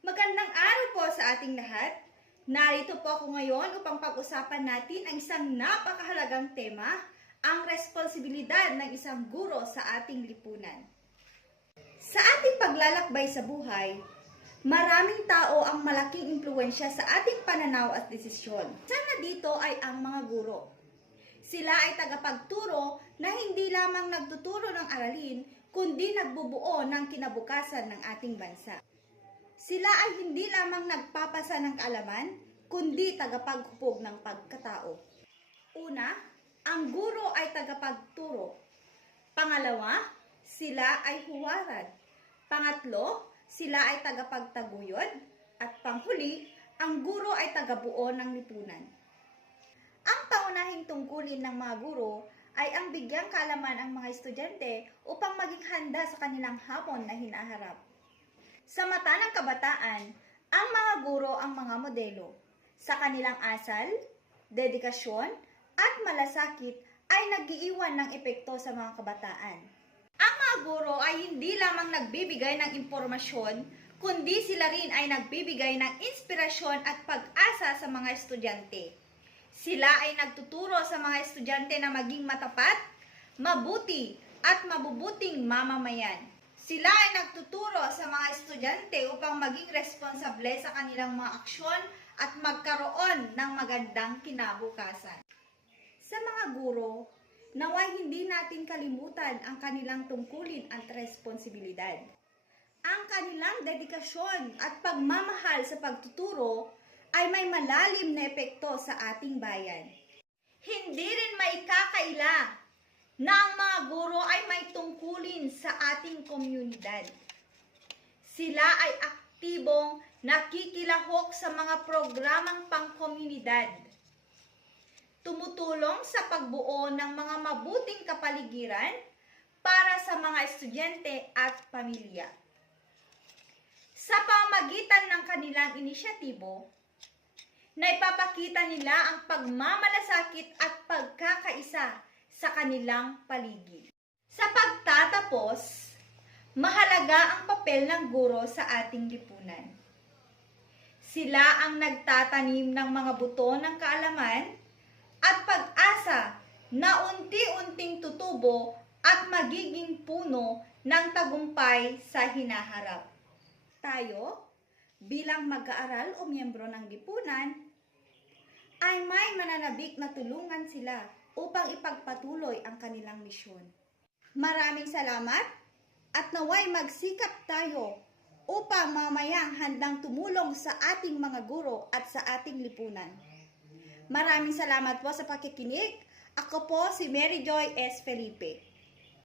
Magandang araw po sa ating lahat. Narito po ako ngayon upang pag-usapan natin ang isang napakahalagang tema, ang responsibilidad ng isang guro sa ating lipunan. Sa ating paglalakbay sa buhay, maraming tao ang malaking impluwensya sa ating pananaw at desisyon. Isa na dito ay ang mga guro. Sila ay tagapagturo na hindi lamang nagtuturo ng aralin, kundi nagbubuo ng kinabukasan ng ating bansa. Sila ay hindi lamang nagpapasa ng kaalaman, kundi tagapaghubog ng pagkatao. Una, ang guro ay tagapagturo. Pangalawa, sila ay huwarad. Pangatlo, sila ay tagapagtaguyod. At panghuli, ang guro ay tagabuo ng lipunan. Ang pangunahing tungkulin ng mga guro ay ang bigyang kaalaman ang mga estudyante upang maging handa sa kanilang hamon na hinaharap. Sa mata ng kabataan, ang mga guro ang mga modelo. Sa kanilang asal, dedikasyon, at malasakit ay nag-iiwan ng epekto sa mga kabataan. Ang mga guro ay hindi lamang nagbibigay ng impormasyon, kundi sila rin ay nagbibigay ng inspirasyon at pag-asa sa mga estudyante. Sila ay nagtuturo sa mga estudyante na maging matapat, mabuti, at mabubuting mamamayan. Sila ay nagtuturo sa mga estudyante upang maging responsable sa kanilang mga aksyon at magkaroon ng magandang kinabukasan. Sa mga guro, naway hindi natin kalimutan ang kanilang tungkulin at responsibilidad. Ang kanilang dedikasyon at pagmamahal sa pagtuturo ay may malalim na epekto sa ating bayan. Hindi rin maikakaila na ang mga guro ay may tungkulin sa ating komunidad. Sila ay aktibong nakikilahok sa mga programang pangkomunidad, tumutulong sa pagbuo ng mga mabuting kapaligiran para sa mga estudyante at pamilya. Sa pamagitan ng kanilang inisyatibo, naipapakita nila ang pagmamalasakit at pagkakaisa sa kanilang paligid. Sa pagtatapos, mahalaga ang papel ng guro sa ating lipunan. Sila ang nagtatanim ng mga buto ng kaalaman at pag-asa na unti-unting tutubo at magiging puno ng tagumpay sa hinaharap. Tayo, bilang mag-aaral o miyembro ng lipunan, ay may mananabik na tulungan sila upang ipagpatuloy ang kanilang misyon. Maraming salamat at naway magsikap tayo upang mamayang handang tumulong sa ating mga guro at sa ating lipunan. Maraming salamat po sa pakikinig. Ako po si Mary Joy S. Felipe.